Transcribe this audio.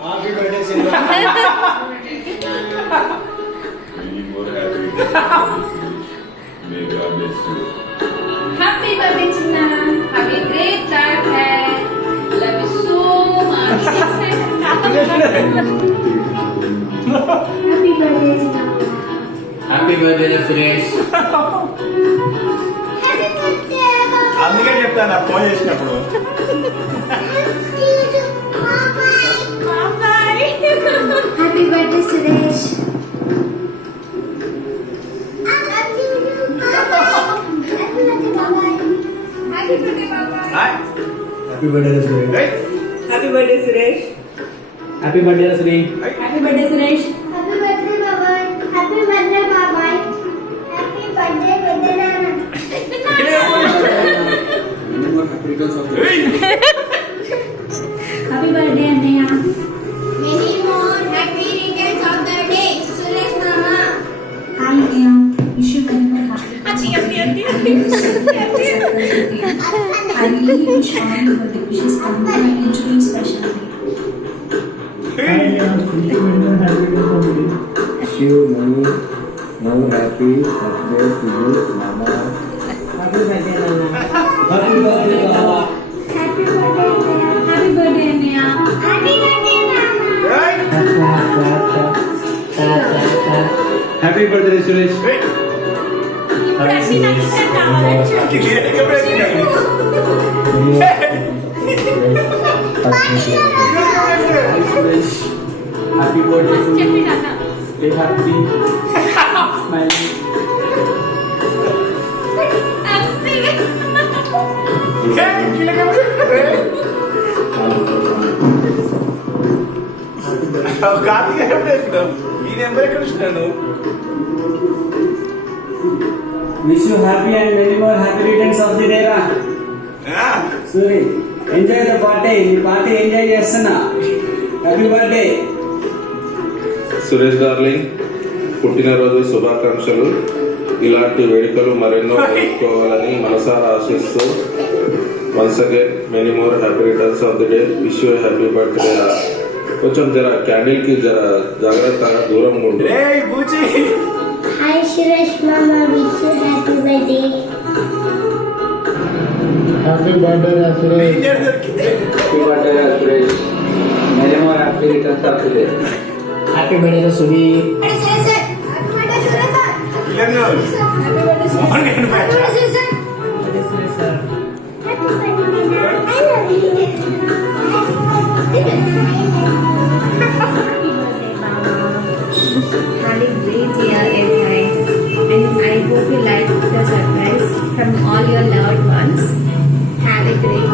Happy birthday, Siva. Many more happy days. May God bless you. Happy birthday, Chinna. Have a great life ahead. Love you so much. Happy birthday, Chinna. Happy birthday Suresh. Happy birthday, Baba. అందుకే చెప్తాను నాకు ఫోన్ చేసినప్పుడు. Happy birthday, Suresh. Happy birthday, Baba. Hi. Happy birthday Suresh. ఏయ్. Happy birthday, Suresh. Happy birthday Suresh. Happy birthday, Suresh. Happy birthday, Baba. Happy birthday, Baba. Happy birthday, Vedana. ఏయ్. Happy birthday, Annaya. Many more happy returns of the day, Suresh Mama. Hi, Annaya. Wish you very much happy. I really wish all your birthday wishes come true and enjoy a special day. ఏయ్. Wish you many more happy birthday to you, Mama. Happy birthday Baba. Happy birthday, Annaya. Happy birthday, Annaya. Happy birthday, Mama. ఏయ్. Happy birthday Suresh. ఏయ్. ఇప్పుడు అన్ని నాకు ఇష్టం కావాలని చెప్పు. అది లేక పెట్టినాను. సురేష్ హ్యాపీ బర్త్డే టు చెప్పి నాన్న. Stay happy smiling. ఏయ్, కిలక పెట్టినాను. కార్తీక ఎప్పుడు వేసినావు? ఈ నెంబర్ ఎక్కడ ఇచ్చినాను? Wish you happy and many more happy returns of the day రా. ఆ, సూరి ఎంజాయ్ ద పార్టీ. ఈ పార్టీ ఎంజాయ్ చేస్తున్నా. Happy birthday. సురేష్ డార్లింగ్, పుట్టినరోజు శుభాకాంక్షలు. ఇలాంటి వేడుకలు మరెన్నో జరుపుకోవాలని మనసారా ఆశిస్తూ once again many more happy returns of the day. Wish you happy birthday. కొంచెం జర క్యాండిల్ కి జర జాగ్రత్తగా దూరంగా ఉండు. ఏయ్, బూచి. Hi, Suresh Mama. Wish you happy birthday. Happy birthday, Suresh. Danger దొరికింది. Happy birthday, Suresh. Many more happy returns of the day. Happy birthday Sudheer. Happy birthday, Suresh. ఇలానే ఉంది. Happy birthday, Suresh. Morning batch. Happy birthday, Suresh. Happy birthday, Nana. I love you. Happy birthday, Mama. Have a great year ahead, and I hope you like the surprise from all your loved ones. Have a great